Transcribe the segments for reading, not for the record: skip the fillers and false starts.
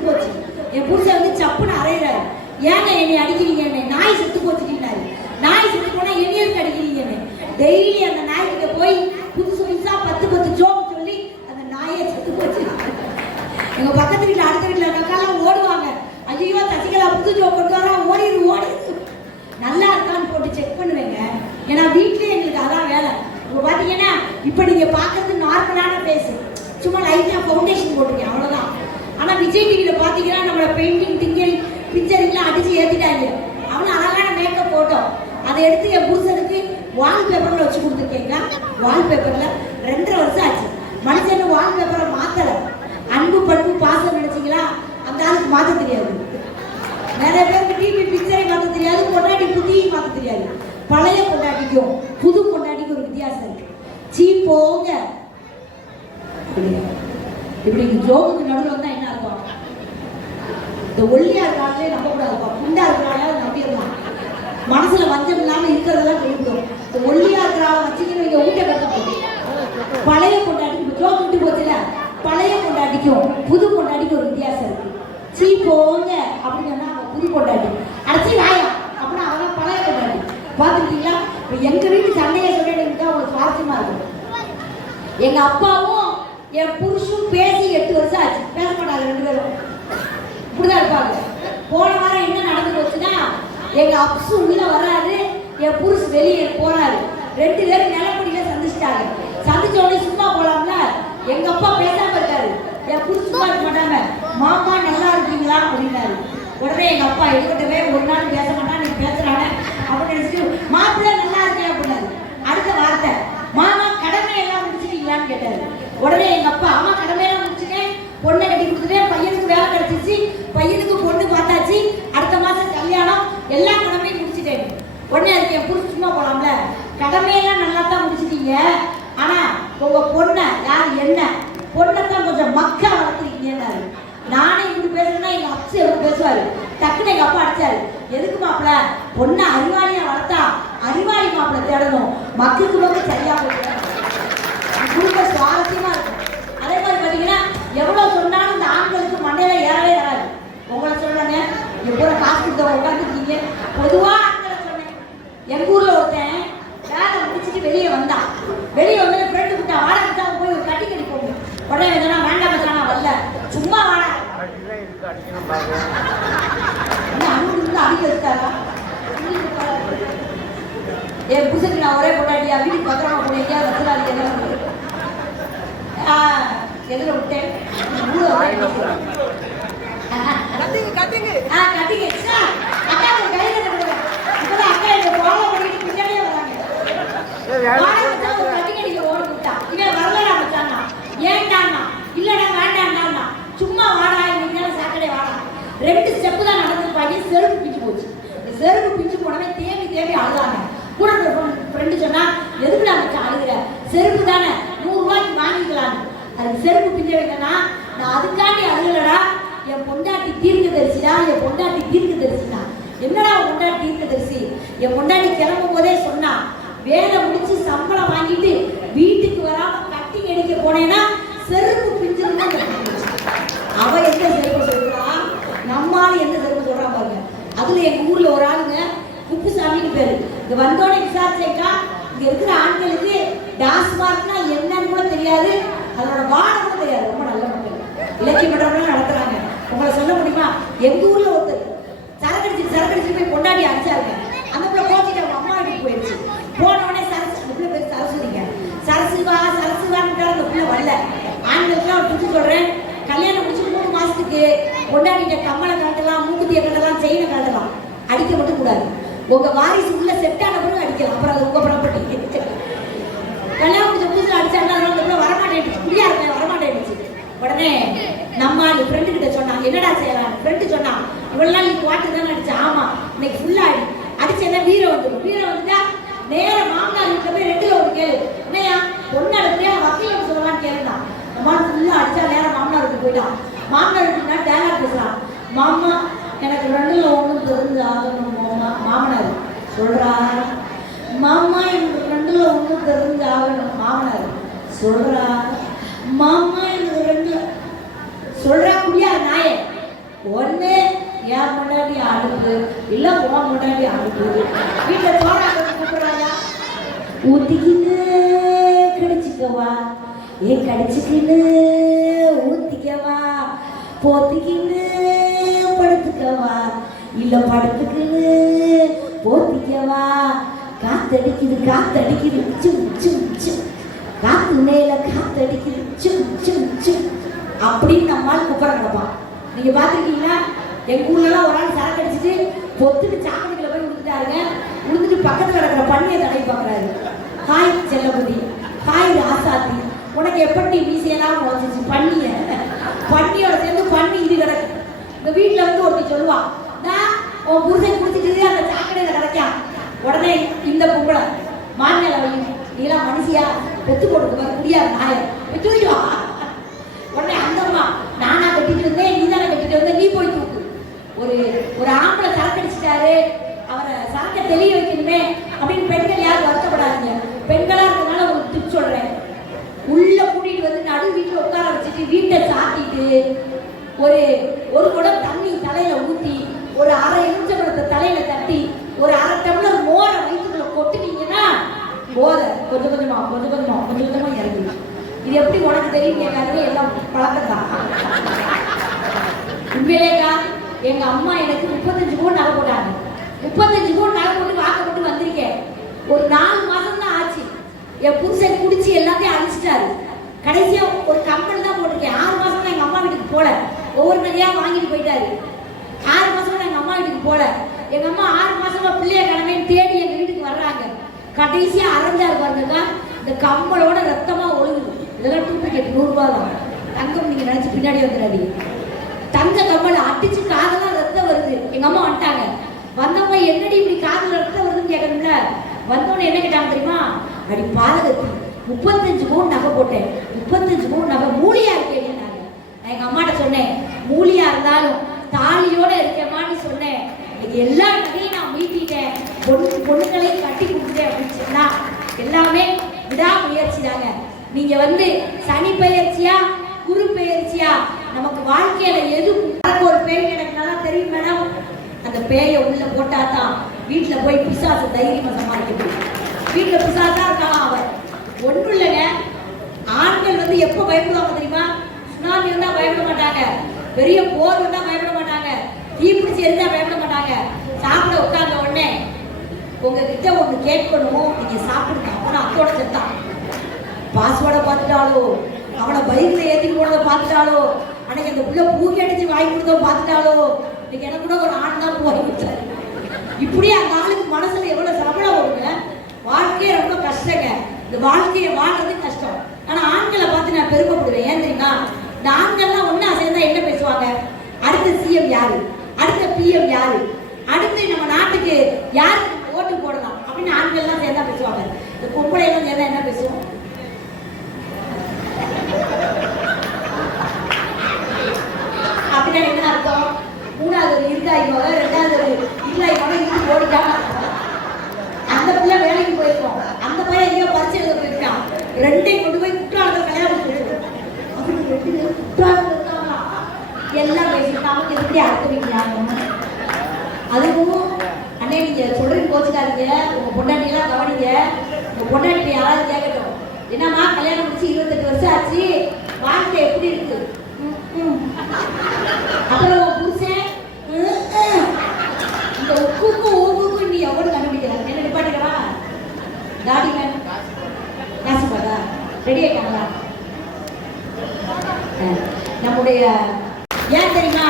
செத்து போச்சு. என் புருஷன் வந்து சப்புன்னு அறையிறாரு. ஏங்க என்னை அடிக்கிறீங்க? என்ன நாய் செத்து போச்சுட்டாரு. நாய் செத்து போனா என்னையருக்கு அடிக்கிறீங்கன்னு டெய்லி அந்த நாய்கிட்ட போய் புதுசு புதுசா 10 ஜோக் சொல்லி அந்த நாயை செத்து போச்சு. எங்க பக்கத்து வீட்டுல அடுத்த வீட்டுல அக்காலாம் ஓடுவாங்க. ஐயோ சசிகலா புது ஜோக் கொண்டு வரா, ஓடிடு. நல்லா இருக்கான்னு போட்டு செக் பண்ணுவேங்க. ஏன்னா வீட்லயே எங்களுக்கு அதான் வேலை. இப்போ பாத்தீங்கன்னா இப்ப நீங்க பாக்குறது நார்மலான பேஸ், சும்மா லைட்டா ஃபவுண்டேஷன் போட்டிருக்கேன் அவ்வளவுதான். ஆனா விஜய் டிவியில பாத்தீங்கன்னா நம்மள பெயிண்டிங் டிங்கரிங் பிக்சரிங்லாம் அடிச்சு ஏத்திட்டாங்க. அவ்வளவு அழகான மேக்கப் போட்டோம். அதை எடுத்து என் புருஷனுக்கு வால்பேப்பர்ல வச்சு கொடுத்துருக்கேங்க. வால்பேப்பர்ல 2.5 வருஷம் ஆச்சு. மனுஷன் வால்பேப்பரை மாத்தல. அன்பு பண்பு பாசம் நினைச்சீங்களா? அந்த ஆளுக்கு மாத்த தெரியாது. நிறைய பேருக்கு டிவி பிக்சரை மாத்த தெரியாது, கொண்டாடி புதியும் மாத்த தெரியாது. பழைய கொண்டாடிக்கும் புது கொண்டாடிக்கும் ஒரு வித்தியாசம் இருக்கு. சீ போங்க. இப்படி ஜோவுக்கு நடுவில் வந்தா என்ன இருக்கும்? இந்த ஒல்லியா இருக்காங்களே நம்ப கூடாது, குண்டா இருக்கிறாங்க நம்பிடலாம். மனசுல வஞ்சம் இல்லாம இருக்கிறதெல்லாம் சொல்லிவிடும். இந்த ஒல்லியா இருக்கிறால வச்சுக்கிட்டு இங்க ஊட்ட கட்டுப்போம். பழைய கொண்டாடிக்கும் ஜோக்கு விட்டு போச்சுல, பழைய கொண்டாடிக்கும் புது கொண்டாடிக்கும் ஒரு வித்தியாசம் இருக்கு. சீ போங்க அப்படின்னு சொன்னா புது கொண்டாடி, அடைச்சி வாயா அப்படின்னா அவெல்லாம் பழைய கொண்டாடி. பார்த்துக்கிட்டீங்களா? இப்போ எங்க வீட்டு சண்டையை சொல்லிட்டு ஒரு சுவாரஸ்யமா இருக்கும். எங்க அப்பாவும் என் புருஷனும் பேசி 8 வருஷம் ஆச்சு. பேச மாட்டாங்க 2 பேரும், இப்படிதான் இருப்பாங்க. போன வாரம் என்ன நடந்து போச்சுன்னா, எங்க அப்சு உள்ள வராரு, என் புருஷன் வெளியே போறாரு. 2 பேரும் நிலப்படியில சந்திச்சிட்டாங்க. சந்திச்ச உடனே சும்மா போலாம்ல, எங்க அப்பா பேசாம இருக்காரு. என் புருஷன் இருக்க மாட்டாங்க. மாமா நல்லா இருக்கீங்களா அப்படின்னாரு. உடனே எங்க அப்பா எடுக்கட்டவே ஒரு நாள் பேச மாட்டான், நீ பேசுறானே அப்படின்னு நினைச்சிட்டு மாப்பிள்ளை நல்லா இருக்கேன் அப்படின்னாரு. அடுத்த வார்த்தை, மாமா கடமையெல்லாம் முடிச்சிட்டீங்களான்னு கேட்டாரு. உடனே எங்க அப்பா, அம்மா கடமையெல்லாம் முடிச்சுட்டேன், பொண்ணை கட்டி கொடுத்துட்டேன், பையனுக்கு வேலை கிடைச்சிச்சு, பையனுக்கு பொண்ணு பார்த்தாச்சு, அடுத்த மாசம் கல்யாணம், எல்லா கடமையும் முடிச்சுட்டேன். உடனே அதுக்கு என் புருஷன் சும்மா போலாம்ல, கடமையெல்லாம் நல்லா தான் முடிச்சிட்டீங்க, ஆனா உங்க பொண்ணை யாரு என்ன பொண்ணைத்தான் கொஞ்சம் மக்கா வளர்த்துருக்கீங்கன்னாரு. நானே இப்படி பேசுறேன்னா எங்க அப்சு எப்படி பேசுவாரு. டக்குன்னு எங்க அப்பா அடிச்சாரு. எதுக்கு மாப்பிள்ள? பொண்ணை அறிவாளியா வளர்த்தா அறிவாளி மாப்பிள்ள தேடணும், மக்களுக்கு வந்து சரியா போயிட்டு குடும்ப சுவாரஸ்யமா இருக்கும். அதே மாதிரி பாத்தீங்கன்னா எவ்வளவு சொன்னாலும் இந்த ஆண்களுக்கு மண்டையில ஏறவே ஏறாது. உங்களை சொல்றாங்க, எவ்வளவு காசு கொடுத்தவங்க உட்காந்துருக்கீங்க. பொதுவா ஆண்களை சொன்னேன். எங்க ஊர்ல ஒருத்தன் வேலை முடிச்சுட்டு வெளியே வந்தான். வெளியே வந்து ஃப்ரெண்டு கிட்ட வாடகை போய் ஒரு கட்டி போங்க. உடனே எதுனா வேண்டாம் வச்சானா வரல, சும்மா வாடா அடிக்க வச்சாரா. என் புதுசுக்கு நான் ஒரே கொண்டாடியா வீட்டுக்கு பத்திரமா போனீங்க வச்சுடாதீங்க எதிர விட்டேன். சும்மா வாடா, சாட்டர்டே வாடா. 2 ஸ்டெப் தான் நடந்திருப்பாங்க. செருப்பு பிஞ்சு போச்சு. செருப்பு பிஞ்சு போனவே தேவி அழுதாங்க. கூட ஃப்ரெண்டு சொன்னா, எதுக்குடா மச்சான் அழுகுற? செருப்பு தானே, 100 ரூபாய்க்கு வாங்கிக்கலாம். அதுக்கு செருப்பு பிஞ்ச வைக்கனா, நான் அதுக்காண்டி அழுகலடா, என் பொண்டாட்டி தீர்க்க தரிசிடா, என் பொண்டாட்டி தீர்க்க தரிசிடா. என்னடா பொண்டாட்டி தீர்க்க தரிசி? என் பொண்டாட்டி கிளம்பும் போதே சொன்னா, வேலை முடிச்சு சம்பளம் வாங்கிட்டு வீட்டுக்கு வராம கட்டி அடிக்க போனேன்னா செருப்பு பிஞ்சிருந்து. அவ எந்த செருப்பு சொல்றா, நம்மால எந்த செருப்பு சொல்றா பாருங்க. அதுல எங்க ஊர்ல ஒரு ஆளுங்க குப்புசாமின்னு பேரு. இங்க வந்தோட விசாரிச்சேக்கா, இங்க இருக்கிற ஆண்களுக்கு டாஸ்மார்க்னா என்னன்னு கூட தெரியாது, அதோட வாடகை கூட தெரியாது. ரொம்ப நல்ல மக்கள், இலக்கிய மன்றம்லாம் நடத்துறாங்க. உங்களை சொல்ல முடியுமா? எங்க ஊர்ல ஒருத்தர் சரக்கடிச்சு போய் கொண்டாடி அடிச்சாருங்க. அந்த பிள்ளை கோச்சிட்டு அவங்க அம்மா வீட்டுக்கு போயிடுச்சு. போன உடனே அந்த பிள்ளை பேர் சரஸ்வதிங்க. சரசுவான்னு அந்த பிள்ளை வரல. ஆண்களுக்குலாம் புரிஞ்சு சொல்றேன், கல்யாணம் முடிச்சு 3 மாசத்துக்கு கொண்டாடிட்ட கம்மலை கட்டலாம், மூக்குத்தியை கட்டலாம், செயினை கட்டலாம், அடிக்க மட்டும் கூடாது. உங்க வாரிசு உள்ள செட்டான பிறகு அடிக்கலாம். அப்புறம் அது உங்க ப்ராப்பர்ட்டி. கல்யாணம் முடிச்ச புதுசுல அடிச்சாங்க, அந்த பிள்ளை வரமாட்டேன், குடியா இருப்பேன் வரமாட்டேன்னுச்சு. உடனே நம்ம ஃப்ரெண்டு கிட்ட சொன்னா, என்னடா செய்யலாம்? ஃப்ரெண்டு சொன்னா, இவ்வளவு நாள் நீ வாட்டு தானே அடிச்சா? ஆமா, இன்னைக்கு ஃபுல்லா அடிச்சு என்ன வீரம் வந்துடும். வீரம் வந்துட்டா நேர மாமனார் வீட்டுல போய் 2ல ஒரு கேளு, என்னையா பொண்ணு அடிச்சியா வக்கீல் சொல்லலான்னு கேளுதான். அம்மா ஃபுல்லா அடிச்சா நேரம் மாமனார் வீட்டுக்கு போயிட்டான். மாமனார் வீட்டுக்கு டேலாக் பேசுறான், மாமா எனக்கு 2ல 1 தெரிஞ்சு ஆகணும். மாமனார் சொல்றா, மாமா எனக்கு 2ல 1 தெரிஞ்சு ஆகணும். மாமனார் சொல்றா, மாமா எனக்கு 2 சொல்றா. குடியா நாயே ஒண்ணு என் முன்னாடி அனுப்பு, இல்ல உன் முன்னாடி அனுப்பு. வீட்டுல சோறாக்க கூப்பிடுறாங்க, ஊத்திக்கின்னு கடிச்சுக்கவா, ஏன் கடிச்சுக்கின்னு ஊத்திக்கவா, போத்திக்கின்னு படுத்துக்கவா, இல்ல படுத்துக்கின்னு போத்திக்கவா, காத்தடிக்குது காத்தடிக்குது சும் சும் சும், காத்து மேல காத்தடிக்குது சும் சும் சும் அப்படின்னு நம்மால் குப்பரை கிடப்பான். நீங்க பாத்துருக்கீங்களா? எங்க ஊர்லாம் ஒரு ஆள் சரக்கு அடிச்சுட்டு பொத்துட்டு சாக்கடைக்குள்ள போய் விழுந்துட்டாருங்க. விழுந்துட்டு பக்கத்துல கிடக்கிற பண்ணியை தடவி பார்க்கறாரு. ஹாய் செல்லபுதி, ஹாய் ராசாத்தி, உனக்கு எப்படி வீசையெல்லாம் உழைச்சிச்சு பண்ணிய, பண்ணியோட சேர்ந்து பண்ணி இது கிடக்கு. இந்த வீட்டுல வந்து ஒருத்தி சொல்லுவான், நான் உன் புருஷன் குடிச்சிட்டு அந்த சாக்கடையில கிடைக்கான். உடனே இந்த பொம்பளை மாநில வையும், நீலாம் மனுஷியா பெத்து போட்டு முடியாது நாய பெற்றுவா. உடனே அந்த அம்மா, நானா கட்டிட்டு இருந்தேன், நீ தானே கட்டிட்டு வந்த, நீ போய் தூக்கு. ஒரு ஆம்பளை சரக்கு அடிச்சுட்டாரு, அவரை சரக்கை தெளிய வைக்கணுமே அப்படின்னு பெண்கள் யாரும் வருத்தப்படாதீங்க. பெண்களா இருக்கிறதுனால உங்களுக்கு டிப்ஸ் சொல்றேன். உள்ள கூட்டிட்டு வந்து நடு வீட்டுல உட்கார வச்சுட்டு வீட்டை சாத்திட்டு ஒரு குடம் தண்ணி தலையில ஊத்தி, ஒரு அரை எலுமிச்சம்பழத்தை தலையில தட்டி, ஒரு அரை டம்ளர் மோரை வயிற்றுக்குள்ள கொட்டுனீங்கன்னா போதை கொஞ்சம் கொஞ்சமா இறங்குது. இது எப்படி உனக்கு தெரியும் கேட்காதே, எல்லாம் பழக்கம் தான். உண்மையிலேக்கா எங்க அம்மா எனக்கு 35 பவுன் நகை போட்டாங்க. 35 பவுன் நகை போட்டு வாக்கப்பட்டு வந்திருக்கேன். ஒரு 4 மாசம் தான் ஆச்சு. என் புருஷன் குடிச்சு எல்லாத்தையும் அழிச்சிட்டாரு. கடைசியா ஒரு கம்பெனி தான் போட்டிருக்கேன். 6 மாசம் தான் எங்க அம்மா வீட்டுக்கு போல, ஒவ்வொரு நகையா வாங்கிட்டு போயிட்டாரு. 6 மாசம் தான் எங்க அம்மா வீட்டுக்கு போல. எங்க அம்மா 6 மாசமா பிள்ளைய கிழமைன்னு தேடி எங்க வீட்டுக்கு வர்றாங்க. கடைசியா அரைஞ்சாரு பாருங்க, இந்த கம்மலோட ரத்தமா ஒழுகுது. இதெல்லாம் டூப்ளிகேட் 100 ரூபாய் தான். தங்கம் நீங்க நினைச்சு பின்னாடி வந்துடாதீங்க. தங்க கம்மலை அடிச்சு காதெல்லாம் ரத்தம் வருது. எங்க அம்மா வந்துட்டாங்க. வந்தவங்க என்னடி இப்படி காதல ரத்தம் வருதுன்னு கேட்கணும்ல. வந்தவொடனே என்ன கேட்டாங்க தெரியுமா? அடி பாதகத்தி, 35 பவுன் நகை போட்டேன், 35 பவுன் நகை மூலியா இருக்கேன். நான் எங்க அம்மாட்ட சொன்னேன், மூலியா இருந்தாலும் தாலியோட இருக்கேமான்னு சொன்னேன். எல்லா நகையும் நான் மீட்டிட்டேன், பொண்ணுங்களையும் கட்டி கொடுத்துட்டேன் அப்படின்னு சொன்னா எல்லாமே விடாமுயற்சி தாங்க. நீங்க வந்து சனி பெயர்ச்சியா குரு பெயர்ச்சியா, நமக்கு வாழ்க்கையில எது ஒரு பேய் எனக்கு நல்லா தெரியும் மேடம். அந்த பேயை உள்ள போட்டா தான் வீட்டுல போய் பிசாசு தைரியமா சமாளிக்க முடியும். வீட்டுல பிசாசா இருக்கான் அவன். ஒண்ணும் இல்லைங்க, ஆண்கள் வந்து எப்ப பயப்படுவாங்க தெரியுமா? சுனாமி வந்தா பயப்பட மாட்டாங்க, பெரிய போர் வந்தா பயப்பட மாட்டாங்க, தீப்பிடிச்சு இருந்தா பயப்பட மாட்டாங்க. சாப்பிட உட்கார்ந்த உடனே உங்ககிட்ட ஒண்ணு கேட்கணும், நீங்க சாப்பிடுங்க. அவனை அத்தோட செத்தான். பாஸ்வேர்டை பார்த்துட்டாலோ, அவனை பைக்ல ஏற்றி போனதை பார்த்துட்டாலோ, அன்னைக்கு அந்த புள்ள பூக்கி அடிச்சு வாங்கி கொடுத்தோ பார்த்துட்டாலோ, இன்னைக்கு எனக்கு கூட ஒரு ஆண் தான் வாங்கி கொடுத்தாரு. இப்படி அந்த ஆளுக்கு மனசுல எவ்வளவு சபலம் வருங்க. வாழ்க்கையே ரொம்ப கஷ்டங்க. இந்த வாழ்க்கையை வாழ்றது கஷ்டம். ஆனா ஆண்களை பார்த்து நான் பெருமைப்படுவேன். ஏன் தெரியுமா? இந்த ஆண்கள்லாம் ஒண்ணா சேர்ந்தா என்ன பேசுவாங்க? அடுத்த சிஎம் யாரு, அடுத்த பிஎம் யாரு, அடுத்து நம்ம நாட்டுக்கு யாருக்கு ஓட்டு போடலாம் அப்படின்னு ஆண்கள்லாம் சேர்ந்தா பேசுவாங்க. இந்த பொம்பளை எல்லாம் சேர்ந்தா என்ன பேசுவோம்? அப்படின்னா என்ன அர்த்தம்? மூணாவது இருக்காய்வாங்க, ரெண்டாவது இல்லாய்வாங்க, இருந்து ஓடிட்டாங்க. அந்த பிள்ளை வேலைக்கு போயிருக்கோம், அந்த பையன் எங்கேயோ பரிசு எழுத போயிருக்கான். ரெண்டையும் கொண்டு போய் குற்றாலத்தில் கல்யாணம் போயிருக்கோம். குற்றாலத்தில் இருக்காங்களா எல்லாம் பேசிட்டு நமக்கு எப்படி அர்த்தம்? அதுவும் அண்ணே நீங்க சொல்றீங்க கோச்சுக்காதீங்க, உங்க பொண்டாட்டியெல்லாம் கவனிங்க. உங்க பொண்டாட்டி யாராவது கேட்கட்டும், என்னம்மா கல்யாணம் முடிச்சு 28 வருஷம் ஆச்சு, வாழ்க்கை எப்படி இருக்கு? அப்புறம் உன் புருஷன் இந்த உப்புக்கும் ஊப்புக்கும் நீ எவ்வளவு கண்டுபிடிக்கிறாங்க? என்ன நிப்பாட்டிக்கவா? தாடி மேம் காசு பாட்டா ரெடி ஆயிட்டாங்களா? நம்முடைய ஏன் தெரியுமா?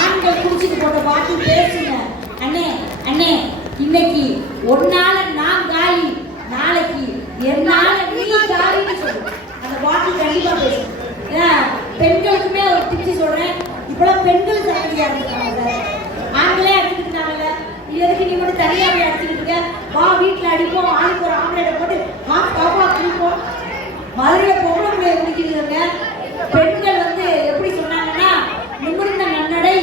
ஆண்கள் குடிச்சிட்டு போட்ட பாட்டு பேசுங்க. அண்ணே அண்ணே, இன்னைக்கு ஒன்னால நான் காலி, நாளைக்கு என்னால நீ காலின்னு சொல்லு. அந்த பாட்டு கண்டிப்பா பேசும். பெண்களுக்குமே ஒரு டிப்ஸ் சொல்றேன். இப்பெல்லாம் பெண்கள் சரடியா இருக்காங்க சார். ஆண்களே அடிச்சுக்கிட்டாங்கல்ல, எதுக்கு நீ மட்டும் தனியாவே அடிச்சுக்கிட்டு இருக்க? வா வீட்டுல அடிப்போம், ஆளுக்கு ஒரு ஆம்பளை போட்டு காப்பா குடிப்போம். மதுரையில பொம்பளை பிள்ளைய குடிக்கிறதுங்க. பெண்கள் வந்து எப்படி சொன்னாங்கன்னா, நிமிர்ந்த நன்னடை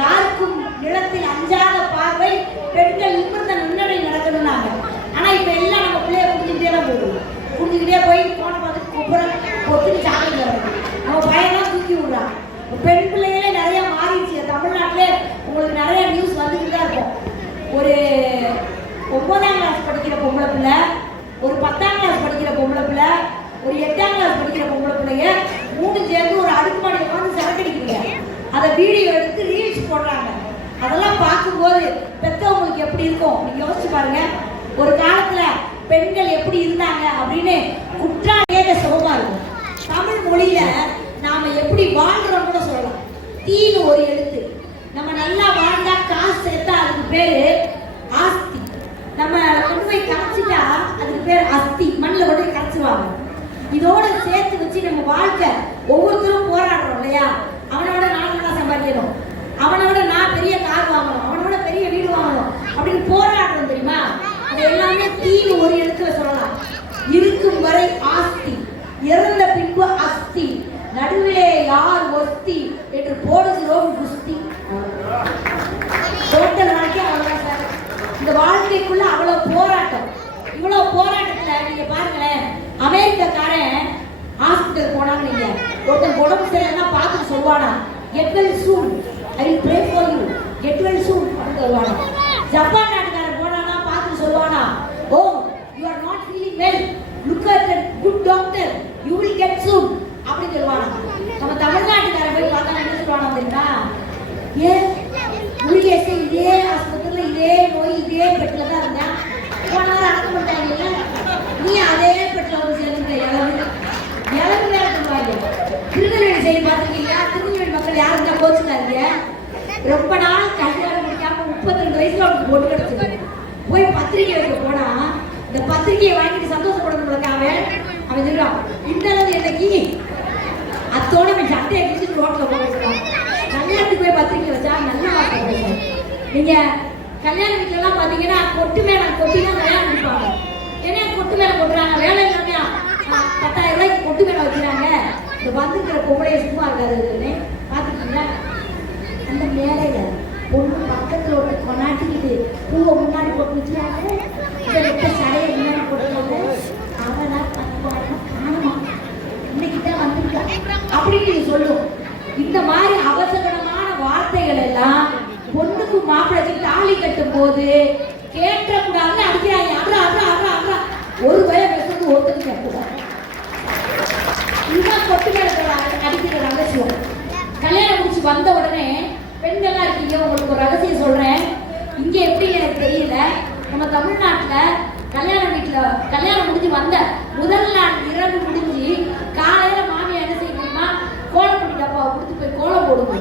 யாருக்கும் நிலத்தில் அஞ்சாத பார்வை, பெண்கள் நிமிர்ந்த நன்னடை நடக்கணும்னாங்க. ஆனா இப்ப எல்லாம் நம்ம பிள்ளைய குடிச்சுக்கிட்டே தான் போடுவோம். குடிச்சுக்கிட்டே போய் போன பார்த்துட்டு குப்புறம் பொத்துன்னு சாப்பிட்டு நம்ம பையனா தூக்கி விடுறான். பெண் பிள்ளைகளே நிறைய மாறிடுச்சு தமிழ்நாடு. ஒரு 9ஆம் கிளாஸ் படிக்கிற பொம்பளை பிள்ளை, ஒரு 10ஆம் கிளாஸ் படிக்கிற பொம்பளை பிள்ளை, ஒரு 8ஆம் கிளாஸ் படிக்கிற பொம்பளை பிள்ளைங்க 3 சேர்ந்து ஒரு அடுக்குமாடி உட்காந்து சரக்கடிக்கிறீங்க. அதை வீடியோ எடுத்து ரீல்ஸ் போடுறாங்க. அதெல்லாம் பார்க்கும்போது பெற்றவங்களுக்கு எப்படி இருக்கும் நீங்க யோசிச்சு பாருங்க. ஒரு காலத்துல பெண்கள் எப்படி இருந்தாங்க அப்படின்னு குற்றாலேக சுகமா இருக்கும். தமிழ் மொழியில நாம எப்படி வாழ்றோம் கூட சொல்லலாம். தீனு ஒரு எழுத்து. நம்ம நல்லா வாழ்ந்தா காசு சேர்த்தா அதுக்கு பேரு ஆஸ்தி. நம்ம கொண்டு போய் கரைச்சிட்டா அதுக்கு பேர் அஸ்தி. மண்ணில் கொண்டு போய் கரைச்சிருவாங்க. இதோட சேர்த்து வச்சு நம்ம வாழ்க்கை ஒவ்வொருத்தரும் போராடுறோம் இல்லையா? அவனோட நான் நல்லா சம்பாதிக்கணும், அவனோட நான் பெரிய கார் வாங்கணும், அவனோட பெரிய வீடு வாங்கணும் அப்படின்னு போராடுறோம் தெரியுமா? அது எல்லாமே தீனு ஒரு எழுத்துல சொல்லலாம். இருக்கும் வரை ஆஸ்தி, இறந்த பின்பு அஸ்தி, நடுவிலே யார் ஒஸ்தி என்று போடுகிறோம் குஸ்தி. டோட்டல் வாழ்க்கை அவ்வளவுதான் சார். இந்த வாழ்க்கைக்குள்ள அவ்வளவு போராட்டம். இவ்வளவு போராட்டத்துல நீங்க பாருங்களேன், அமெரிக்காக்காரன் ஹாஸ்பிட்டல் போனாங்க. நீங்க ஒருத்தன் உடம்பு சரியில்லைன்னா பார்த்துட்டு சொல்லுவானா, get well soon, I will pray for you, get well soon அப்படின்னு சொல்லுவானா. ஜப்பான் நாட்டுக்காரன் போனானா பார்த்துட்டு சொல்லுவானா, oh you are not feeling well, look at a good doctor, you will get soon அப்படின்னு சொல்லுவானா. நம்ம தமிழ்நாட்டுக்காரன் போய் பார்த்தா என்ன சொல்லுவானா தெரியுமா? ஏன் முருகேசை இதே ஆஸ்பத்திரியில் இதே நோய் இதே பெட்டில் தான் இருந்தேன், போன வாரம் அடக்க மாட்டாங்கல்ல, நீ அதே பெட்டில் வந்து சேர்ந்துட்ட இளவு வேலை சொல்லுவாங்க. திருநெல்வேலி சைடு பார்த்துருக்கீங்களா? திருநெல்வேலி மக்கள் யாரும் தான் கோச்சுக்காதீங்க. ரொம்ப நாள் கல்யாணம் முடிக்காம 32 வயசுல அவனுக்கு பொண்ணு கிடைச்சது. போய் பத்திரிகை வைக்க போனா இந்த பத்திரிகையை வாங்கிட்டு சந்தோஷப்படணும். அவன் சொல்லுவான், இந்த அளவு என்னைக்கு அத்தோட அவன் சட்டையை கிழிச்சிட்டு ரோட்ல போகிறான். கல்யாணத்துக்கு போய் பத்திரிக்கை வச்சா நல்லா வார்த்தை. நீங்க கல்யாண வீட்டுல எல்லாம் பாத்தீங்கன்னா கொட்டு மேல கொட்டி தான் கல்யாணம் முடிப்பாங்க. ஏன்னா கொட்டு மேல கொட்டுறாங்க, வேலை இல்லாமையா 10,000 ரூபாய்க்கு கொட்டு மேல வைக்கிறாங்க. இந்த வந்துக்கிற பொம்பளைய சும்மா இருக்காது பாத்துக்கிட்டீங்களா? அந்த மேலையில பொண்ணு பக்கத்துல ஒரு கொண்டாட்டிக்கிட்டு பூவை முன்னாடி போட்டு வச்சுறாங்க, சடையை முன்னாடி போட்டுருக்காங்க. அவெல்லாம் 10,000 காணுமா, இன்னைக்கு தான் வந்துருக்கா அப்படின்னு சொல்லும். இந்த மாதிரி அவசரமான வார்த்தைகள் எல்லாம் பொண்ணுக்கு மாப்பிளைக்கு தாலி கட்டும் போது கேட்கக்கூடாதுன்னு அடிக்கிறாங்க. அட்ரா அட்ரா அட்ரா அட்ரா ஒரு பயம் பேசுறது ஒருத்தருக்கு கேட்கக்கூடாது. இதுதான் கொட்டு மேல அடிக்கிற ரகசியம். கல்யாணம் முடிச்சு வந்த உடனே பெண்கள்லாம் இருக்கீங்க, உங்களுக்கு ஒரு ரகசியம் சொல்றேன். இங்க எப்படி எனக்கு தெரியல, நம்ம தமிழ்நாட்டுல கல்யாணம் முடிஞ்சு வந்த முதல் நாள் இரவு முடிஞ்சு காலையில மாமியார் என்ன செய்யணுமா, கோலம் போட்டு டப்பாவை கொடுத்து போய் கோலம் போடுங்க.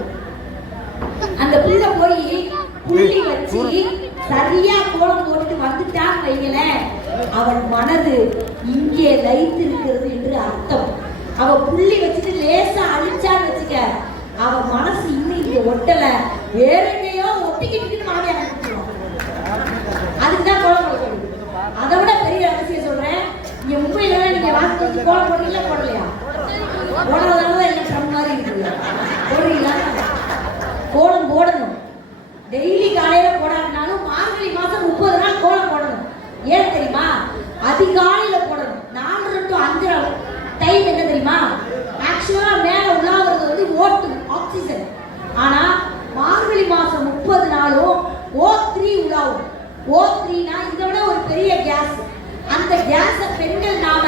அந்த புள்ள போய் புள்ளி வச்சு சரியா கோலம் போட்டு வந்துட்டான்னு வைங்களேன், அவன் மனது இங்கே லைத்து இருக்கிறது என்று அர்த்தம். அவ புள்ளி வச்சுட்டு லேசா அழிச்சான்னு வச்சுக்க, அவ மனசு இன்னும் இங்க ஒட்டல, வேற எங்கேயோ ஒட்டிக்கிட்டு மாமியார் அனுப்பிச்சிருவான். அதுக்குதான் கோலம் போட சொல்லுது. அதை விட பெரிய ரகசியம் சொல்றேன். இங்க மும்பையில நீங்க வாசி வச்சு கோலம் போடுறீங்களா போடலையா? போடுறதாலதான் எல்லாம் ட்ரம் மாதிரி இருக்குது. போடுறீங்களா? கோலம் போடணும். டெய்லி காலையில போடாட்டினாலும் மார்கழி மாசம் 30 நாள் கோலம் போடணும். ஏன் தெரியுமா? அதிகாலையில போடணும். 4 to 5 டைம் என்ன தெரியுமா? ஆக்சுவலா மேல உலாவுறது வந்து ஓட்டு ஆக்சிஜன். ஆனா மார்கழி மாசம் 30 நாளும் O3 உலாவும். O3னா இதை விட ஒரு பெரிய கேஸ். அந்த கேஸ பெண்கள் நாம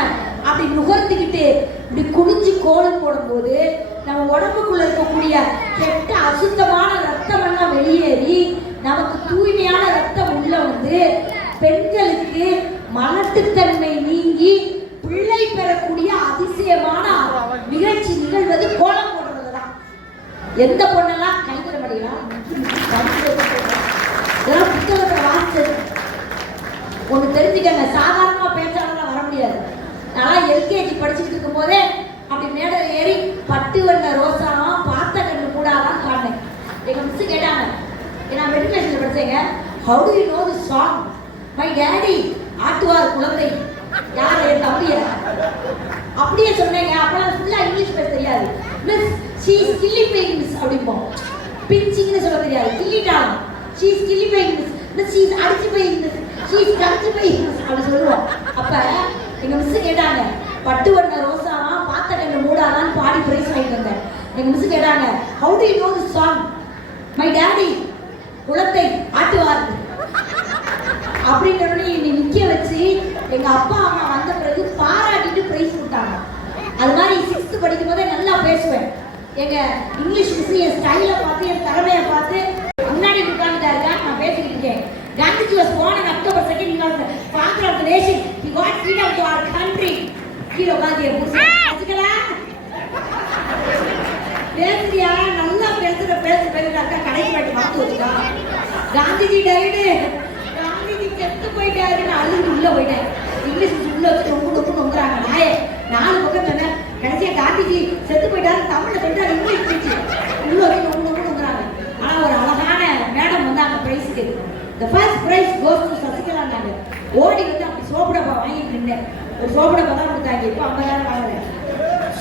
அப்படி நுகர்ந்துக்கிட்டு இப்படி குனிஞ்சு கோலம் போடும்போது நம்ம உடம்புக்குள்ள இருக்கக்கூடிய கெட்ட அசுத்தமான ரத்தம் எல்லாம் வெளியேறி நமக்கு தூய்மையான ரத்தம் உள்ள வந்து பெண்களுக்கு மலட்டுத்தன்மை நீங்கி பிள்ளை பெறக்கூடிய அதிசயமான நிகழ்ச்சி நிகழ்வது கோலம் போடுறதுதான். எந்த பொண்ணெல்லாம் கைவிட முடியலாம் புத்தகத்தை வாசிச்சது ஒண்ணு தெரிஞ்சுக்கங்க. சாதாரணமா பேச்சாளர்லாம் வர முடியாது. நான் எல்கேஜி படிச்சுட்டு இருக்கும் போதே அப்படி மேடை ஏறி பட்டு வந்த ரோசாவும் பார்த்த கண்ணு கூடாதான் பாடினேன். எங்க மிஸ் கேட்டாங்க, நான் மெட்ரிகுலேஷன்ல படிச்சேங்க, how do you know this song? My daddy ஆட்டுவார் குழந்தை. யார்? என் தம்பிய. அப்படியே சொன்னேங்க. அப்பெல்லாம் ஃபுல்லா இங்கிலீஷ் பேச தெரியாது. Miss she is killing miss அப்படிம்போம். பிஞ்சிங்னு சொல்ல தெரியாது, கில்லிட்டாலும் she is killing miss, miss she is அடிச்சு போய் மிஸ், ஷீ இஸ் கடிச்சு போய் மிஸ் அப்படி சொல்லுவோம். அப்ப எங்க மிஸ் கேட்டாங்க, பட்டு வண்ண ரோசாவா பார்த்த கண்ணு மூடாதான்னு பாடி பிரைஸ் வாங்கிட்டு வந்தேன். எங்க மிஸ் கேட்டாங்க, how do you know this song? My daddy குழந்தை ஆட்டுவார். அப்படிங்கிறவனே என்னை நிற்க வச்சு எங்கள் அப்பா அம்மா வந்த பிறகு பாராட்டிட்டு ப்ரைஸ் கொடுத்தாங்க. அது மாதிரி 6th படிக்கும் போதே நல்லா பேசுவேன். எங்கள் இங்கிலீஷ் மிஸ் என் ஸ்டைலை பார்த்து என் திறமையை பார்த்து முன்னாடி உட்காந்துட்டாருக்கா நான் பேசிக்கிட்டு இருக்கேன். Gandhiji was born on October 2nd. He was the father of the nation. He got freedom to our country. கீழே உட்காந்து வச்சுக்கலா பேசுறியா நல்லா பேசுறாக்கா கடைக்கு வாட்டி பார்த்து வச்சுக்கா. காந்திஜி டைடு, காந்திஜி செத்து போயிட்டாருன்னு அழுது உள்ள போயிட்டேன். இங்கிலீஷ் உள்ள வச்சு ரொம்ப நொங்குறாங்க. நாயே 4 பக்கம் சொன்னேன். கடைசியா காந்திஜி செத்து போயிட்டாரு தமிழ்ல சொல்லிட்டு இங்கிலீஷ் பேச்சு உள்ள வச்சு ரொம்ப நொங்குறாங்க. ஆனா ஒரு அழகான மேடம் வந்து அந்த பிரைஸுக்கு the first prize goes to Sasikala. நாங்க ஓடி வந்து அப்படி சோப்புடப்பா வாங்கிட்டு நின்னேன். ஒரு சோப்புடப்பா தான் கொடுத்தாங்க. இப்போ 50,000 வாங்குறேன்.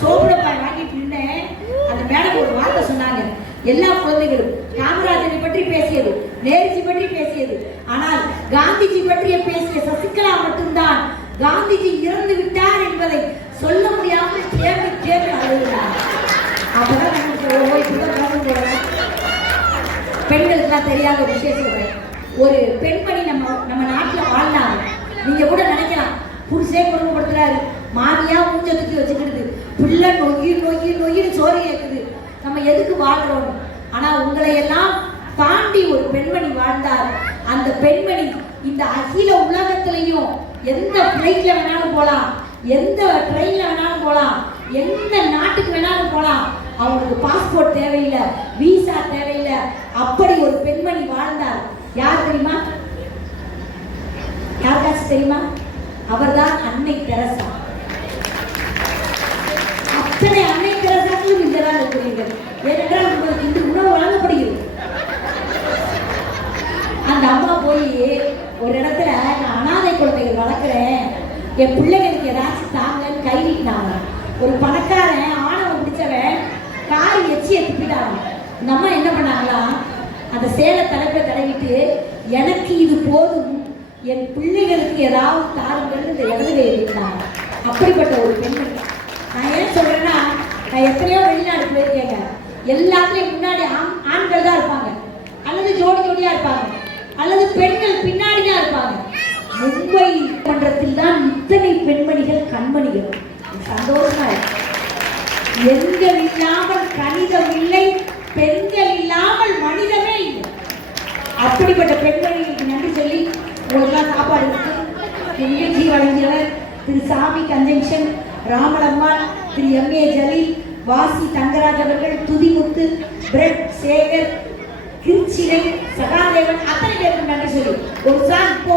சோப்புடப்பா வாங்கிட்டு நின்னேன். அந்த மேடம் ஒரு வார்த்தை சொன்னாங்க. எல்லா குழந்தைகளும் காமராஜரை பற்றி பேசியது, நேருஜி பற்றி பேசியது, ஆனால் காந்திஜி பற்றிய பேசிய சசிகலா மட்டும்தான் காந்திஜி இறந்து விட்டார் என்பதை சொல்ல முடியாமல் தேர்ந்து அழுகிறார். அப்பதான் நமக்கு பெண்களுக்குலாம் தெரியாத ஒரு விஷயம் சொல்றேன். ஒரு பெண்மணி நம்ம நாட்டில் வாழ்ந்தாங்க. நீங்க கூட நினைக்கலாம் புருஷே குடும்பப்படுத்துறாரு, மாமியா மூஞ்ச தூக்கி வச்சுக்கிடுது, பிள்ளை நொய்யின்னு சோறு கேட்குது, நம்ம எதுக்கு வாழ்றோம். ஆனா உங்களை எல்லாம் தாண்டி ஒரு பெண்மணி வாழ்ந்தார். அந்த பெண்மணி இந்த அகில உலகத்திலையும் எந்த பிளைட்ல வேணாலும் போகலாம், எந்த ட்ரெயின்ல வேணாலும் போகலாம், எந்த நாட்டுக்கு வேணாலும் போகலாம். அவங்களுக்கு பாஸ்போர்ட் தேவையில்லை, விசா தேவையில்லை. அப்படி ஒரு பெண்மணி வாழ்ந்தார். யார் தெரியுமா? யாருக்காச்சும் தெரியுமா? அவர்தான் அன்னை தெரசா. அத்தனை அன்னை தெரசாக்களும் இங்கதான் இருக்கிறீர்கள். ஏனென்றால் உங்களுக்கு இந்த உணவு வழங்கப்படுகிறது. அந்த அம்மா போய் ஒரு இடத்துல நான் அனாதை குழந்தைகள் வளர்க்குறேன், என் பிள்ளைகளுக்கு ஏதாச்சும் தாங்கன்னு கை நீட்டினாங்க. ஒரு பணக்காரன் ஆணவம் பிடிச்சவன் காரி எச்சியை துப்பிட்டாங்க. இந்த அம்மா என்ன பண்ணாங்களா, அந்த சேலை தலைப்பை தடவிட்டு எனக்கு இது போதும், என் பிள்ளைகளுக்கு ஏதாவது தாருங்கள் இந்த இடத்துல எழுதினாங்க. அப்படிப்பட்ட ஒரு பெண்மணி. நான் ஏன் சொல்றேன்னா, நான் எத்தனையோ வெளிநாடு போயிருக்கேங்க. எல்லாத்துலேயும் முன்னாடி ஆண்கள் தான் இருப்பாங்க, அல்லது ஜோடியா இருப்பாங்க, அல்லது பெண்கள் பின்னாடி தான் இருப்பாங்க. மும்பை மன்றத்தில் தான் இத்தனை பெண்மணிகள் கண்மணிகள். சந்தோஷமா இருக்கு. எண்கள் இல்லாமல் கணிதம் இல்லை, பெண்கள் இல்லாமல் மனிதமே இல்லை. அப்படிப்பட்ட பெண்மணிகளுக்கு நன்றி சொல்லி உங்களுக்கெல்லாம் சாப்பாடு இருக்கு. நிகழ்ச்சி வழங்கியவர் திரு சாமி கன்ஜென்ஷன், ராமலம்மாள், திரு எம்ஏ ஜலீல், வாசி தங்கராஜ் அவர்கள், துதிமுத்து, பிரெட் சேகர், கிருச்சிலை, சகாதேவன், அத்தனை பேருக்கு நன்றி சொல்லி ஒரு சாங் போ